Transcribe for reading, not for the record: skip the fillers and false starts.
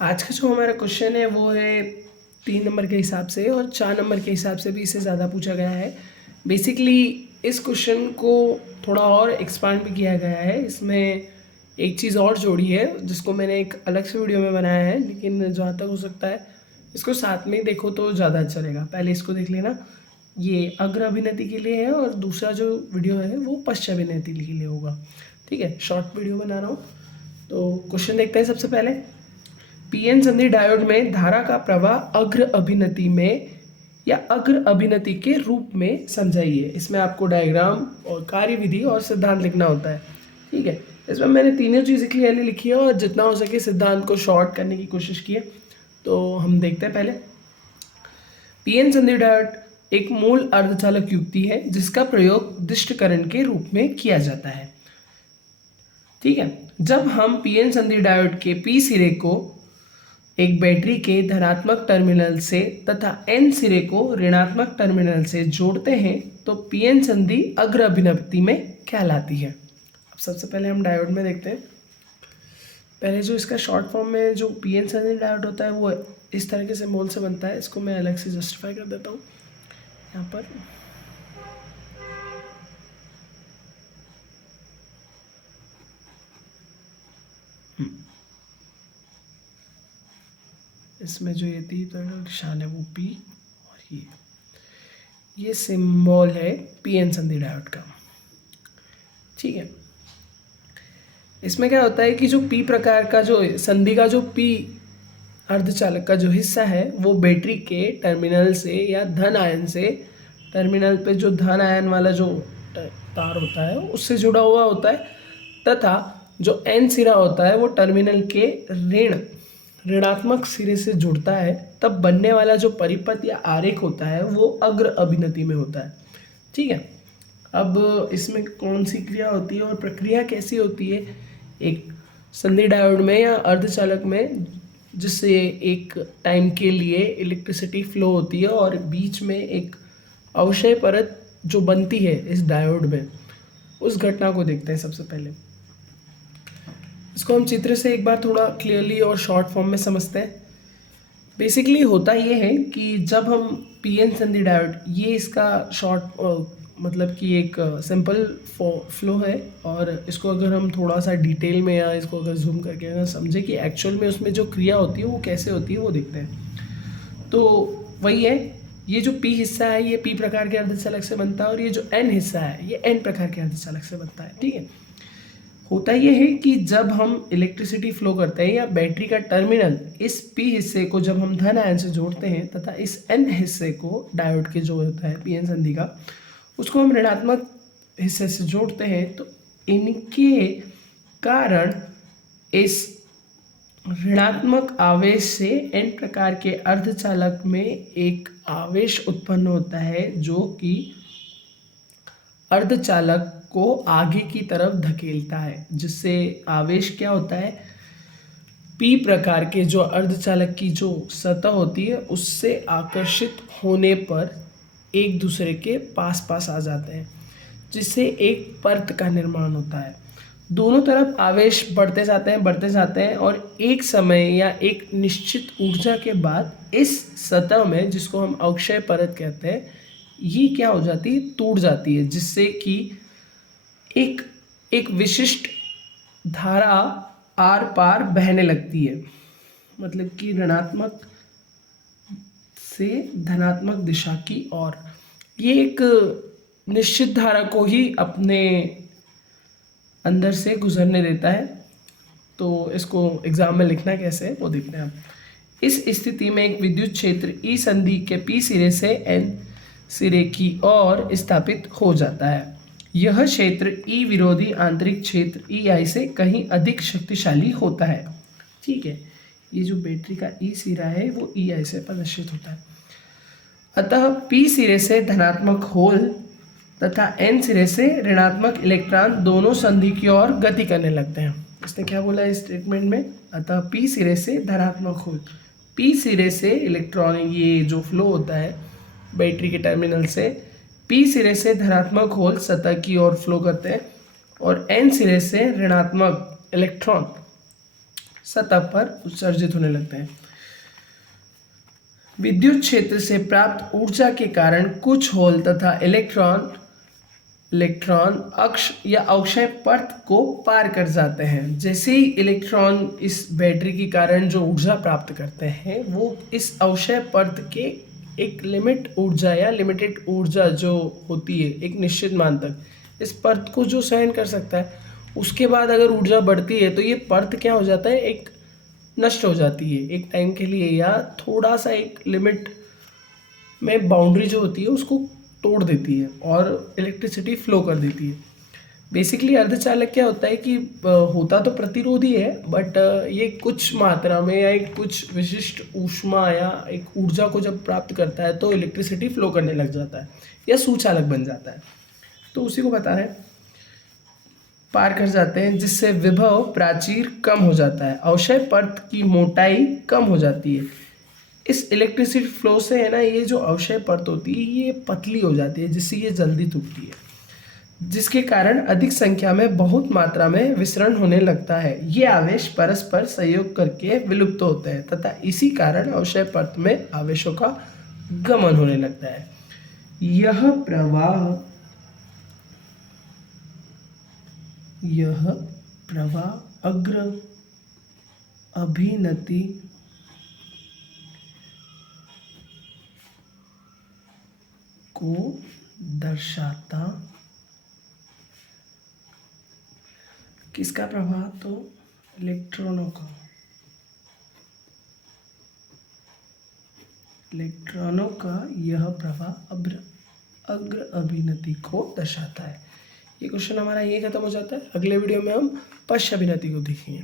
आज का जो हमारा क्वेश्चन है वो है 3 नंबर के हिसाब से और 4 नंबर के हिसाब से भी इससे ज़्यादा पूछा गया है। बेसिकली इस क्वेश्चन को थोड़ा और एक्सपांड भी किया गया है। इसमें एक चीज़ और जोड़ी है जिसको मैंने एक अलग से वीडियो में बनाया है, लेकिन जहाँ तक हो सकता है इसको साथ में देखो तो ज़्यादा अच्छा रहेगा। पहले इसको देख लेना, ये अग्र अभिनेत्री के लिए है और दूसरा जो वीडियो है वो पश्च अभिनेत्री के लिए होगा। ठीक है, शॉर्ट वीडियो बना रहा हूँ। तो क्वेश्चन देखते हैं सबसे पहले। पीएन संधि डायोड में धारा का प्रवाह अग्र अभिनति में या अग्र अभिनति के रूप में समझाइए। इसमें आपको डायग्राम और कार्यविधि और सिद्धांत लिखना होता है। ठीक है, इसमें मैंने तीनों चीज़ें क्लियरली लिखी है और जितना हो सके सिद्धांत को शॉर्ट करने की कोशिश की है। तो हम देखते हैं पहले। पीएन संधि डायोड एक मूल अर्धचालक युक्ति है जिसका प्रयोग दिष्टकरण के रूप में किया जाता है। ठीक है, जब हम पीएन संधि डायोड के पी सिरे को एक बैटरी के धनात्मक टर्मिनल से तथा एन सिरे को ऋणात्मक टर्मिनल से जोड़ते हैं तो पीएन संधि अग्र अभिनति में कहलाती है। अब सबसे पहले हम डायोड में देखते हैं। पहले जो इसका शॉर्ट फॉर्म में जो पीएन संधि डायोड होता है वो इस तरीके से मोल से बनता है। इसको मैं अलग से जस्टिफाई कर देता हूँ यहाँ पर। इसमें जो ये थी तो निशान है वो पी और ये सिंबल है पीएन संधि डायोड का। ठीक है, इसमें क्या होता है कि जो पी प्रकार का जो संधि का जो पी अर्धचालक का जो हिस्सा है वो बैटरी के टर्मिनल से या धन आयन से, टर्मिनल पे जो धन आयन वाला जो तार होता है उससे जुड़ा हुआ होता है, तथा जो एन सिरा होता है वो टर्मिनल के ऋणात्मक सिरे से जुड़ता है। तब बनने वाला जो परिपथ या आरेख होता है वो अग्र अभिनति में होता है। ठीक है, अब इसमें कौन सी क्रिया होती है और प्रक्रिया कैसी होती है एक संधि डायोड में या अर्धचालक में, जिससे एक टाइम के लिए इलेक्ट्रिसिटी फ्लो होती है और बीच में एक अवक्षय परत जो बनती है इस डायोड में, उस घटना को देखते हैं सबसे पहले। इसको हम चित्र से एक बार थोड़ा क्लियरली और शॉर्ट फॉर्म में समझते हैं। बेसिकली होता ये है कि जब हम पीएन संधि डायोड, ये इसका शॉर्ट मतलब कि एक सिंपल फ्लो है, और इसको अगर हम थोड़ा सा डिटेल में या इसको अगर जूम करके अगर समझे कि एक्चुअल में उसमें जो क्रिया होती है वो कैसे होती है वो देखते हैं। तो वही है, ये जो पी हिस्सा है ये पी प्रकार के अर्धचालक से बनता है और ये जो एन हिस्सा है ये एन प्रकार के अर्धचालक से बनता है। ठीक है, होता यह है कि जब हम इलेक्ट्रिसिटी फ्लो करते हैं या बैटरी का टर्मिनल इस पी हिस्से को जब हम धन आयन से जोड़ते हैं तथा इस एन हिस्से को डायोड के जो होता है पीएन संधि का उसको हम ऋणात्मक हिस्से से जोड़ते हैं, तो इनके कारण इस ऋणात्मक आवेश से एन प्रकार के अर्धचालक में एक आवेश उत्पन्न होता है जो कि अर्धचालक को आगे की तरफ धकेलता है, जिससे आवेश क्या होता है, पी प्रकार के जो अर्धचालक की जो सतह होती है उससे आकर्षित होने पर एक दूसरे के पास पास आ जाते हैं, जिससे एक परत का निर्माण होता है। दोनों तरफ आवेश बढ़ते जाते हैं और एक समय या एक निश्चित ऊर्जा के बाद इस सतह में, जिसको हम अक्षय परत कहते हैं, ये क्या हो जाती है, टूट जाती है, जिससे कि एक विशिष्ट धारा आर पार बहने लगती है, मतलब कि ऋणात्मक से धनात्मक दिशा की ओर। ये एक निश्चित धारा को ही अपने अंदर से गुजरने देता है। तो इसको एग्जाम में लिखना कैसे है वो देखते हैं आप। इस स्थिति में एक विद्युत क्षेत्र ई संधि के पी सिरे से एन सिरे की ओर स्थापित हो जाता है। यह क्षेत्र ई विरोधी आंतरिक क्षेत्र ई आई से कहीं अधिक शक्तिशाली होता है। ठीक है, ये जो बैटरी का ई सिरा है वो ई आई से प्रदर्शित होता है। अतः पी सिरे से धनात्मक होल तथा एन सिरे से ऋणात्मक इलेक्ट्रॉन दोनों संधि की ओर गति करने लगते हैं। इसने क्या बोला इस स्टेटमेंट में, अतः पी सिरे से धनात्मक होल, पी सिरे से इलेक्ट्रॉन ये जो फ्लो होता है बैटरी के टर्मिनल से, पी सिरे से धनात्मक होल सतह की ओर फ्लो करते हैं और एन सिरे से ऋणात्मक इलेक्ट्रॉन सतह पर उत्सर्जित होने लगते हैं। विद्युत क्षेत्र से प्राप्त ऊर्जा के कारण कुछ होल तथा इलेक्ट्रॉन अक्ष या अक्षय पर्त को पार कर जाते हैं। जैसे ही इलेक्ट्रॉन इस बैटरी के कारण जो ऊर्जा प्राप्त करते हैं वो इस अक्षय पर्त के एक लिमिट ऊर्जा या लिमिटेड ऊर्जा जो होती है एक निश्चित मान तक इस पर्त को जो सहन कर सकता है, उसके बाद अगर ऊर्जा बढ़ती है तो ये पर्त क्या हो जाता है, एक नष्ट हो जाती है एक टाइम के लिए, या थोड़ा सा एक लिमिट में बाउंड्री जो होती है उसको तोड़ देती है और इलेक्ट्रिसिटी फ्लो कर देती है। बेसिकली अर्धचालक क्या होता है कि होता तो प्रतिरोधी है, बट ये कुछ मात्रा में या एक कुछ विशिष्ट ऊष्मा या एक ऊर्जा को जब प्राप्त करता है तो इलेक्ट्रिसिटी फ्लो करने लग जाता है या सुचालक बन जाता है। तो उसी को बता रहे हैं, पार कर जाते हैं जिससे विभव प्राचीर कम हो जाता है, अवक्षय पर्त की मोटाई कम हो जाती है। इस इलेक्ट्रिसिटी फ्लो से है ना, ये जो अवक्षय परत होती है ये पतली हो जाती है जिससे ये जल्दी टूटती है, जिसके कारण अधिक संख्या में बहुत मात्रा में विसरण होने लगता है। ये आवेश परस्पर सहयोग करके विलुप्त होते हैं तथा इसी कारण अवक्षय परत में आवेशों का गमन होने लगता है। यह प्रवाह अग्र अभिनति को दर्शाता, किसका प्रभाव, तो इलेक्ट्रॉनों का यह प्रभाव अग्र अभिनति को दर्शाता है। ये क्वेश्चन हमारा ये खत्म हो जाता है। अगले वीडियो में हम पश्च अभिनति को देखेंगे।